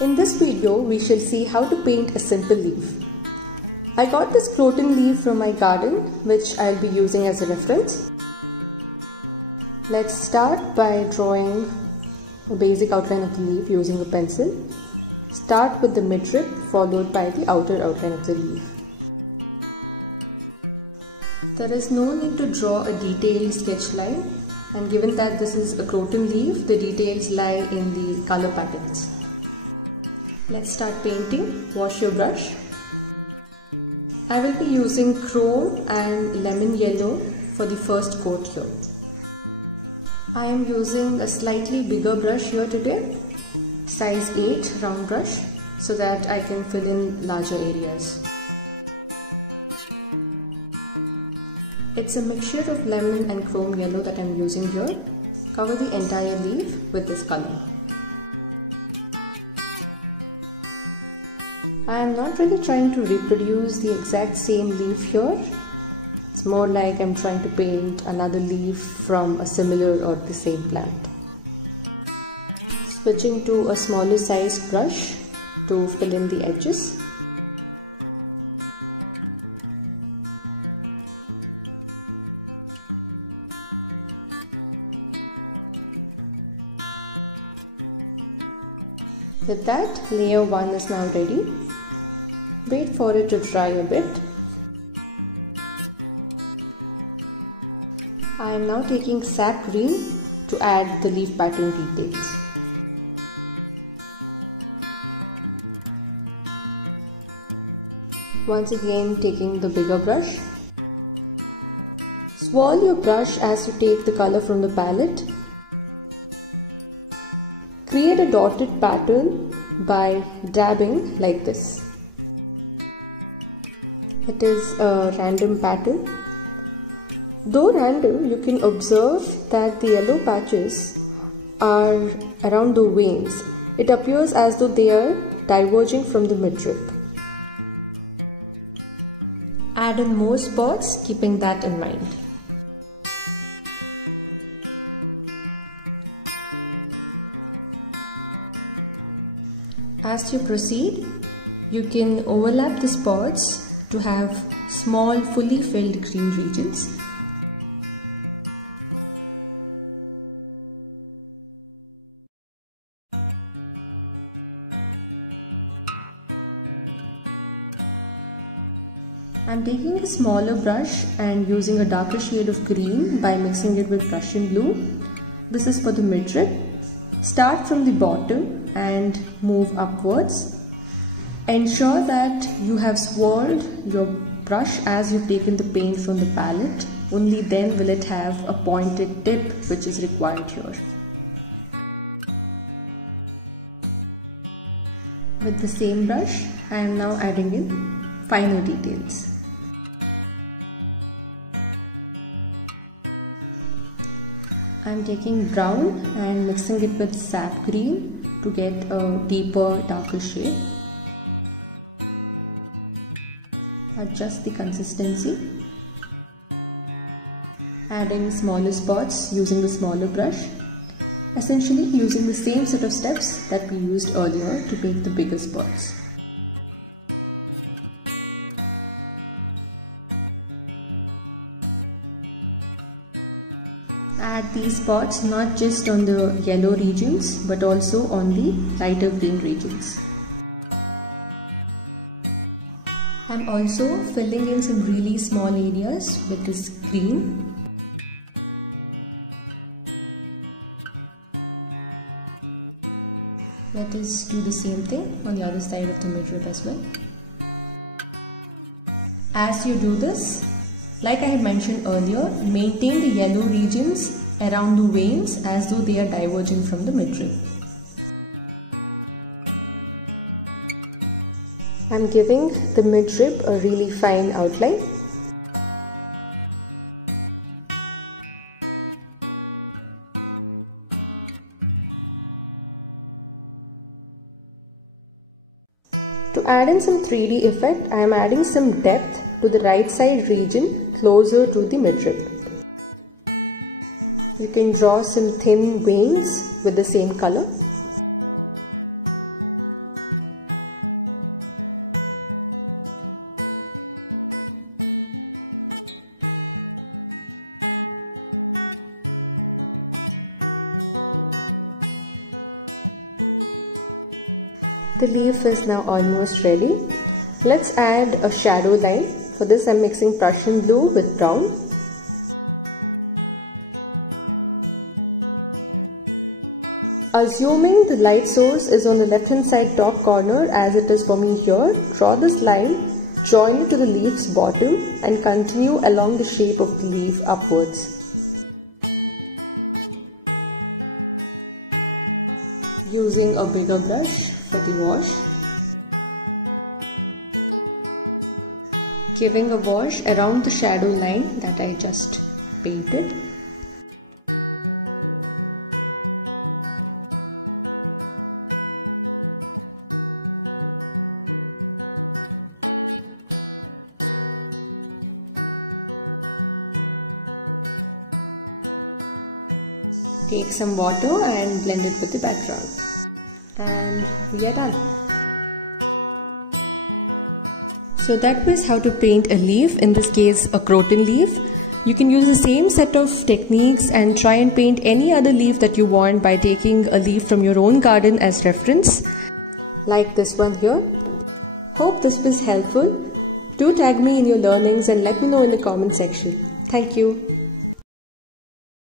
In this video, we shall see how to paint a simple leaf. I got this croton leaf from my garden, which I'll be using as a reference. Let's start by drawing a basic outline of the leaf using a pencil. Start with the midrib followed by the outer outline of the leaf. There is no need to draw a detailed sketch line, and given that this is a croton leaf, the details lie in the color patterns. Let's start painting. Wash your brush. I will be using chrome and lemon yellow for the first coat here. I am using a slightly bigger brush here today, size 8 round brush, so that I can fill in larger areas. It's a mixture of lemon and chrome yellow that I am using here. Cover the entire leaf with this color. I am not really trying to reproduce the exact same leaf here. It's more like I'm trying to paint another leaf from a similar or the same plant. Switching to a smaller size brush to fill in the edges. With that, layer 1 is now ready. Wait for it to dry a bit. I am now taking sap green to add the leaf pattern details. Once again, taking the bigger brush. Swirl your brush as you take the color from the palette. Create a dotted pattern by dabbing like this. It is a random pattern. Though random, you can observe that the yellow patches are around the veins. It appears as though they are diverging from the midrib. Add in more spots, keeping that in mind. As you proceed, you can overlap the spots to have small, fully filled green regions. I'm taking a smaller brush and using a darker shade of green by mixing it with Prussian blue. This is for the midrib. Start from the bottom and move upwards. Ensure that you have swirled your brush as you've taken the paint from the palette. Only then will it have a pointed tip, which is required here. With the same brush, I am now adding in finer details. I am taking brown and mixing it with sap green to get a deeper, darker shade. Adjust the consistency. Adding smaller spots using the smaller brush. Essentially using the same set of steps that we used earlier to make the bigger spots. Add these spots not just on the yellow regions but also on the lighter green regions. I'm also filling in some really small areas with this green. Let us do the same thing on the other side of the midrib as well. As you do this, like I had mentioned earlier, maintain the yellow regions around the veins as though they are diverging from the midrib. I'm giving the midrib a really fine outline. To add in some 3D effect, I am adding some depth to the right side region closer to the midrib. You can draw some thin veins with the same color. The leaf is now almost ready. Let's add a shadow line. For this I'm mixing Prussian blue with brown. Assuming the light source is on the left hand side top corner as it is for me here, draw this line, join it to the leaf's bottom and continue along the shape of the leaf upwards. Using a bigger brush for the wash. Giving a wash around the shadow line that I just painted. Take some water and blend it with the background. And we are done. So that was how to paint a leaf, in this case a croton leaf. You can use the same set of techniques and try and paint any other leaf that you want by taking a leaf from your own garden as reference, like this one here. Hope this was helpful. Do tag me in your learnings and let me know in the comment section. Thank you.